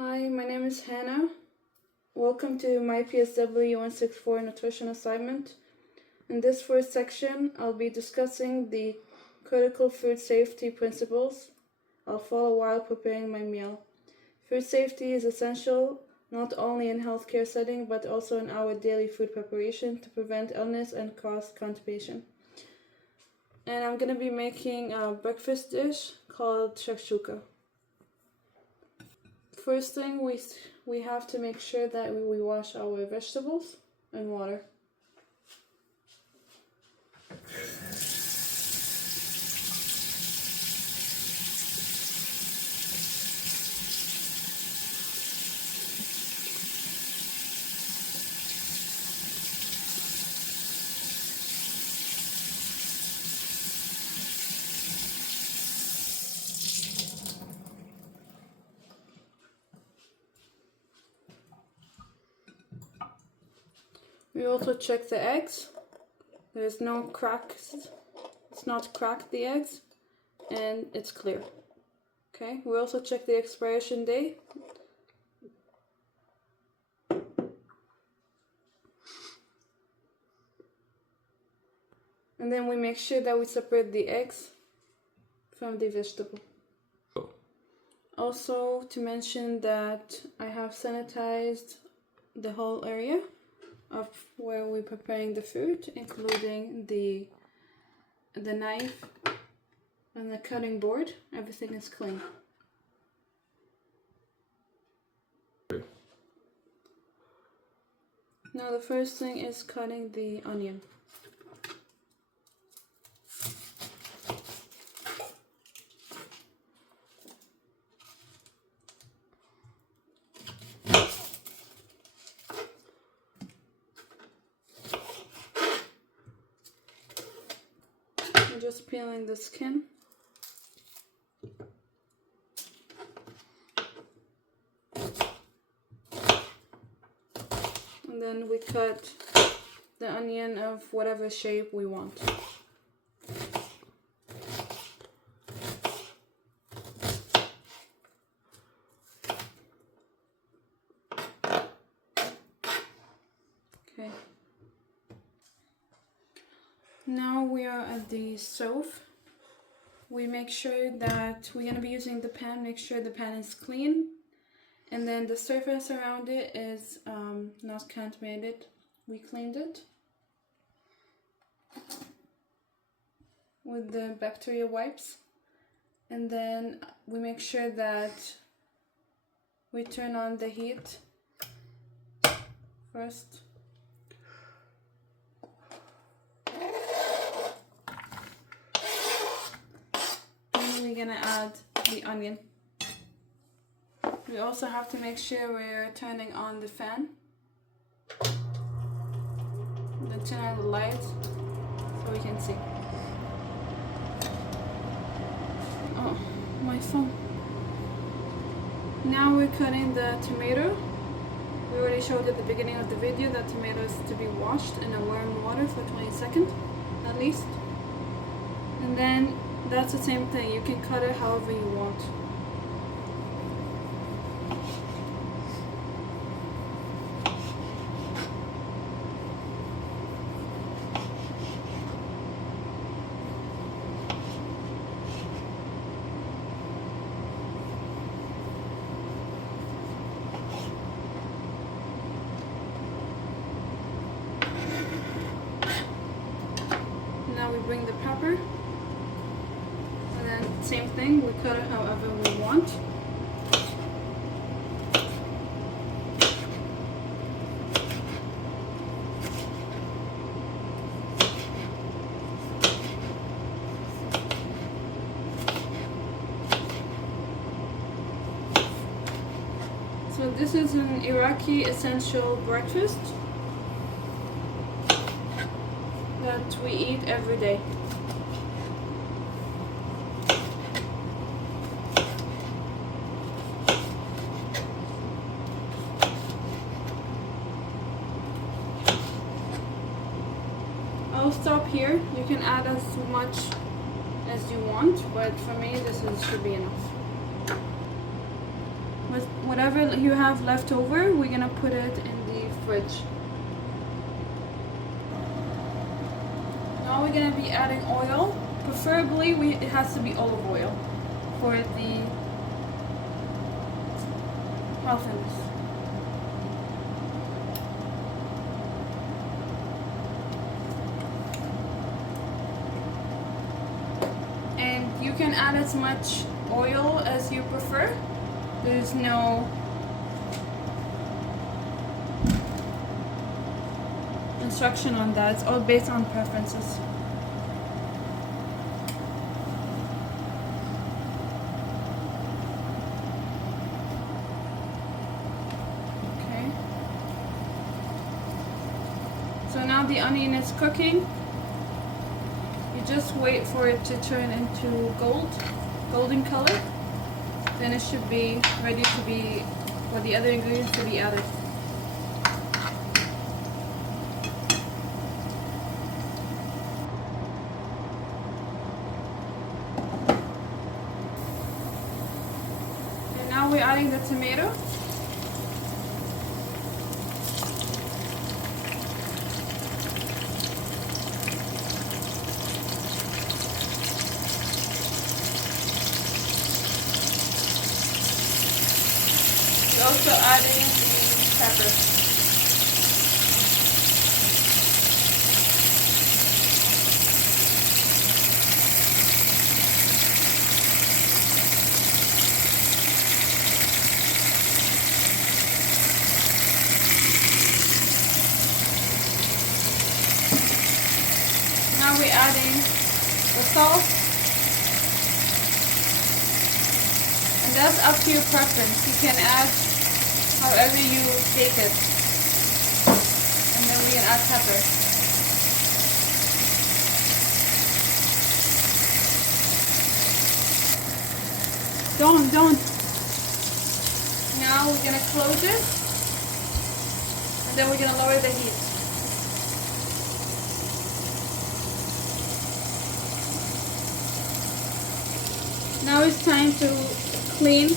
Hi, my name is Hannah. Welcome to my PSW 164 nutrition assignment. In this first section, I'll be discussing the critical food safety principles I'll follow while preparing my meal. Food safety is essential not only in healthcare setting but also in our daily food preparation to prevent illness and cross contamination. And I'm gonna be making a breakfast dish called shakshuka. First thing, we have to make sure that we wash our vegetables in water. We also check the eggs. There's no cracks. It's not cracked, the eggs, and it's clear. Okay, we also check the expiration date. And then we make sure that we separate the eggs from the vegetable. Also to mention that I have sanitized the whole area of where we're preparing the food, including the knife and the cutting board. Everything is clean. Now the first thing is cutting the onion. I'm just peeling the skin. And then we cut the onion of whatever shape we want. Okay. Now we are at the stove. We make sure that we're going to be using the pan, make sure the pan is clean, and then the surface around it is not contaminated. We cleaned it with the bacteria wipes, and then we make sure that we turn on the heat first. We're gonna add the onion. We also have to make sure we're turning on the fan. Then turn on the light so we can see. Oh, my phone. Now we're cutting the tomato. We already showed at the beginning of the video that tomatoes to be washed in a warm water for 20 seconds at least. And then that's the same thing, you can cut it however you want. Now we bring the pepper. Same thing, we cut it however we want. So this is an Iraqi essential breakfast that we eat every day. I'll stop here. You can add as much as you want, but for me this should be enough. With whatever you have left over, we're gonna put it in the fridge. Now we're gonna be adding oil. Preferably, it has to be olive oil for the healthiness. And you can add as much oil as you prefer. There's no instruction on that. It's all based on preferences. Okay. So now the onion is cooking. You just wait for it to turn into golden color. Then it should be ready to be, for the other ingredients to be added. And now we're adding the tomato. Also adding the pepper. Now we're adding the salt. And that's up to your preference. You can add however you take it. And then we can add pepper. Don't. Now we're gonna close it. And then we're gonna lower the heat. Now it's time to clean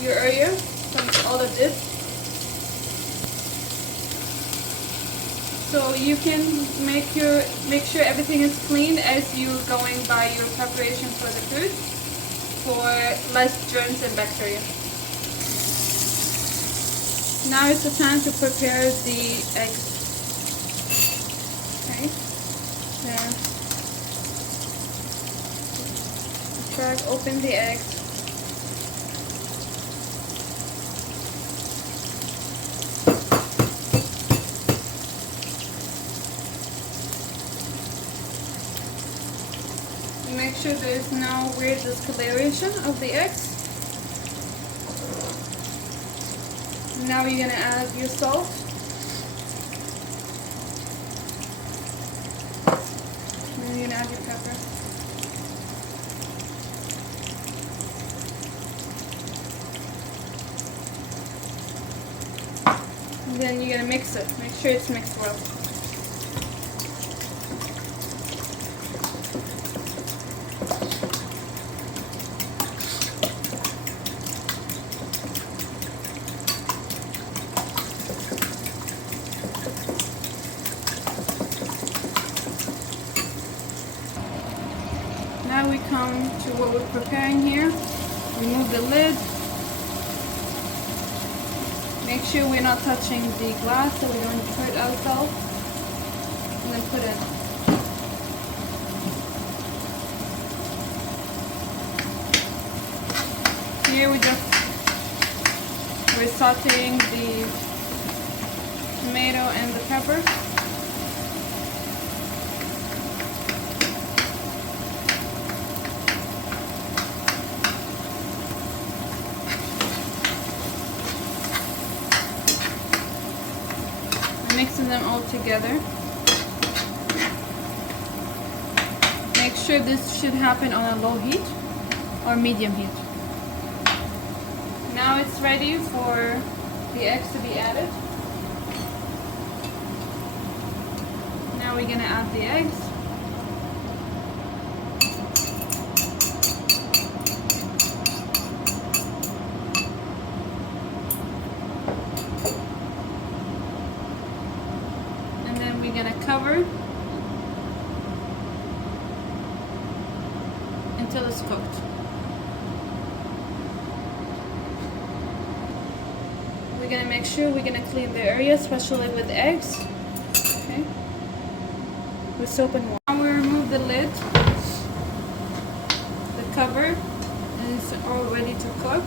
your area from all of this. So you can make sure everything is clean as you're going by your preparation for the food for less germs and bacteria. Now it's the time to prepare the eggs. Okay. There. Crack open the eggs. Make sure there is no weird discoloration of the eggs. Now you're gonna add your salt. Then you're gonna add your pepper. And then you're gonna mix it. Make sure it's mixed well. Now we come to what we're preparing here. Remove the lid. Make sure we're not touching the glass so we don't hurt ourselves. And then put it. Here we're sauteing the tomato and the pepper. Mixing them all together. Make sure this should happen on a low heat or medium heat. Now it's ready for the eggs to be added. Now we're gonna add the eggs. gonna make sure we're gonna clean the area, especially with eggs. Okay. With soap and water. Now we remove the lid. The cover is all ready to cook.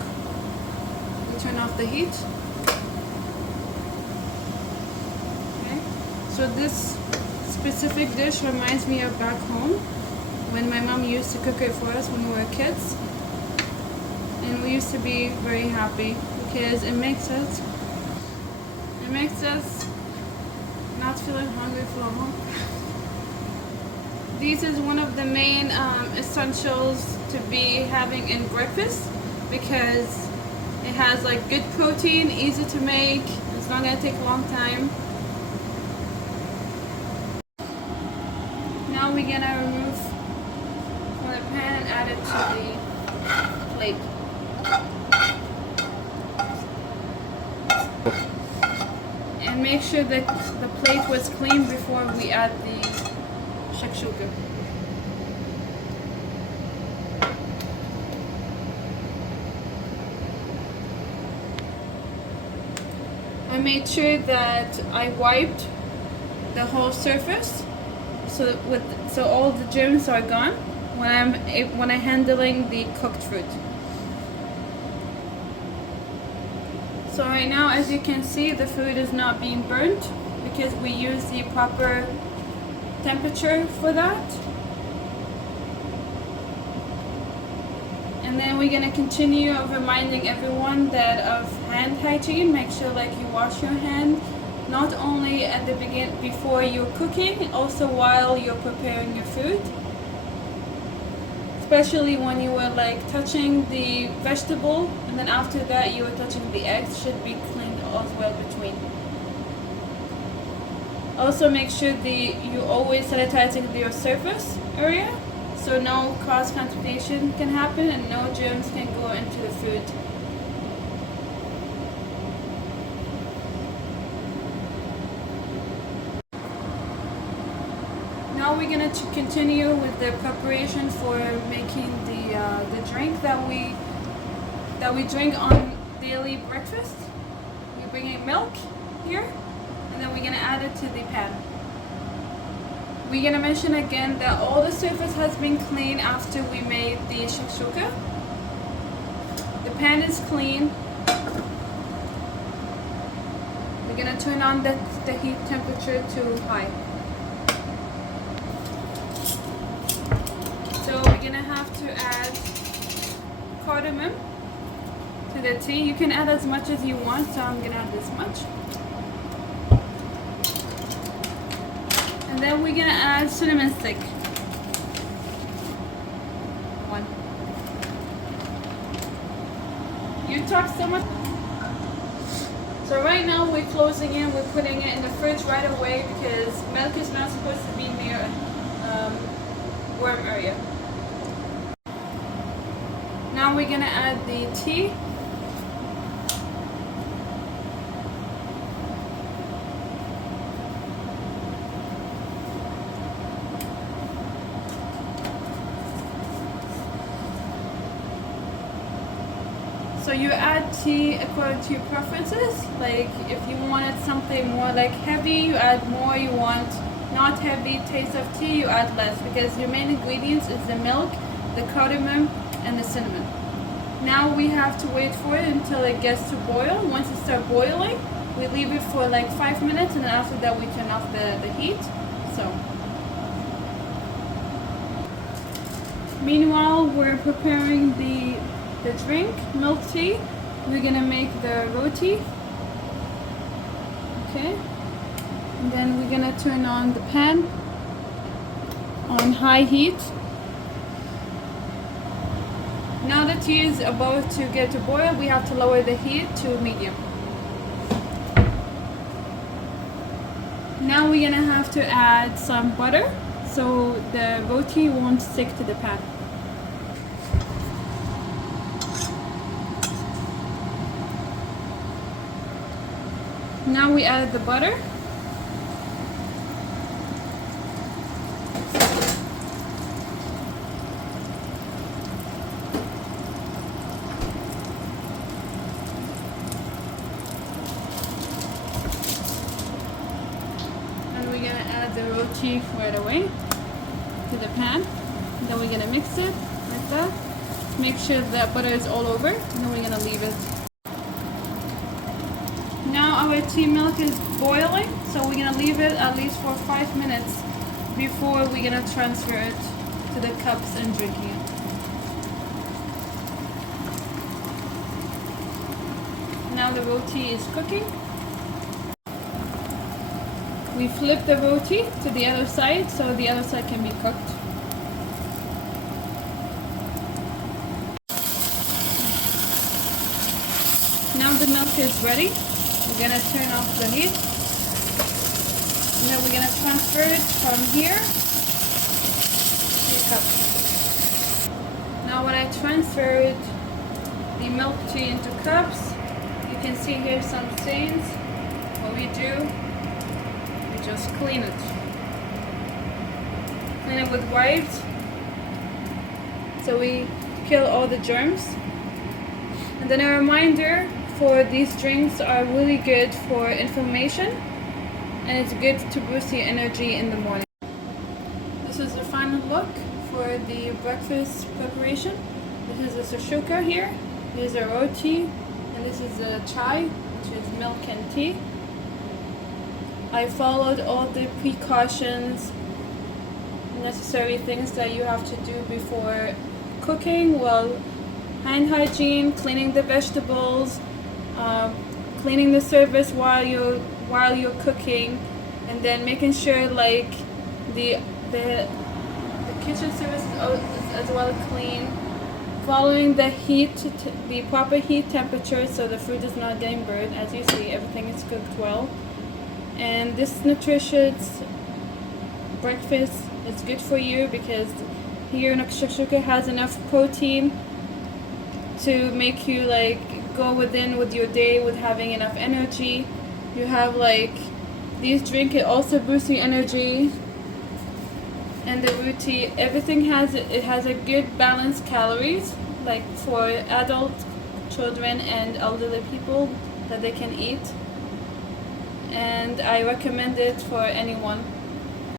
We turn off the heat. Okay. So this specific dish reminds me of back home when my mom used to cook it for us when we were kids. And we used to be very happy because it makes us not feeling hungry for long. This is one of the main essentials to be having in breakfast because it has like good protein, easy to make, it's not gonna take a long time. Now we're gonna remove from the pan and add it to the plate. And make sure that the plate was clean before we add the shakshuka. I made sure that I wiped the whole surface so all the germs are gone when I'm handling the cooked fruit. So right now, as you can see, the food is not being burnt because we use the proper temperature for that. And then we're gonna continue reminding everyone that of hand hygiene. Make sure like you wash your hand, not only at the beginning before you're cooking, also while you're preparing your food. Especially when you were like touching the vegetable and then after that you were touching the eggs, should be cleaned as well between. Also make sure you always sanitizing your surface area so no cross contamination can happen and no germs can go into the food. Now we're gonna continue with the preparation for making the drink that we drink on daily breakfast. We're bringing milk here, and then we're gonna add it to the pan. We're gonna mention again that all the surface has been cleaned after we made the shakshuka. The pan is clean. We're gonna turn on the heat temperature to high. So we're gonna have to add cardamom to the tea. You can add as much as you want, so I'm gonna add this much. And then we're gonna add cinnamon stick. One. You talk so much. So right now we're closing in, we're putting it in the fridge right away because milk is not supposed to be near warm area. Now we're gonna add the tea. So you add tea according to your preferences. Like if you wanted something more like heavy, you add more. You want not heavy taste of tea, you add less because your main ingredients is the milk, the cardamom, and the cinnamon. Now we have to wait for it until it gets to boil. Once it starts boiling, we leave it for like 5 minutes and then after that we turn off the heat. So meanwhile we're preparing the drink, milk tea. We're gonna make the roti. Okay. And then we're gonna turn on the pan on high heat. Now the tea is about to get to boil, we have to lower the heat to medium. Now we're gonna have to add some butter so the roti won't stick to the pan. Now we add the butter. roti right away to the pan. And then we're gonna mix it like that. Make sure that butter is all over, and then we're gonna leave it. Now our tea milk is boiling, so we're gonna leave it at least for 5 minutes before we're gonna transfer it to the cups and drinking it. Now the roti is cooking. We flip the roti to the other side so the other side can be cooked. Now the milk is ready. We're gonna turn off the heat. And then we're gonna transfer it from here to the cup. Now when I transferred the milk tea into cups, you can see here some stains. What we do, we just clean it. Clean it with wipes, so we kill all the germs. And then a reminder, for these drinks are really good for inflammation, and it's good to boost your energy in the morning. This is the final look for the breakfast preparation. This is a sashuka here, this is a roti, and this is a chai, which is milk and tea. I followed all the precautions, necessary things that you have to do before cooking. Well, hand hygiene, cleaning the vegetables, cleaning the service while you're cooking, and then making sure like the kitchen service is as well clean. Following the the proper heat temperature, so the food is not getting burnt. As you see, everything is cooked well. And this nutritious breakfast is good for you because here shakshuka has enough protein to make you like go within with your day with having enough energy. You have like these drinks, it also boosts your energy. And the roti, everything has a good balanced calories, like for adult, children, and elderly people that they can eat. And I recommend it for anyone.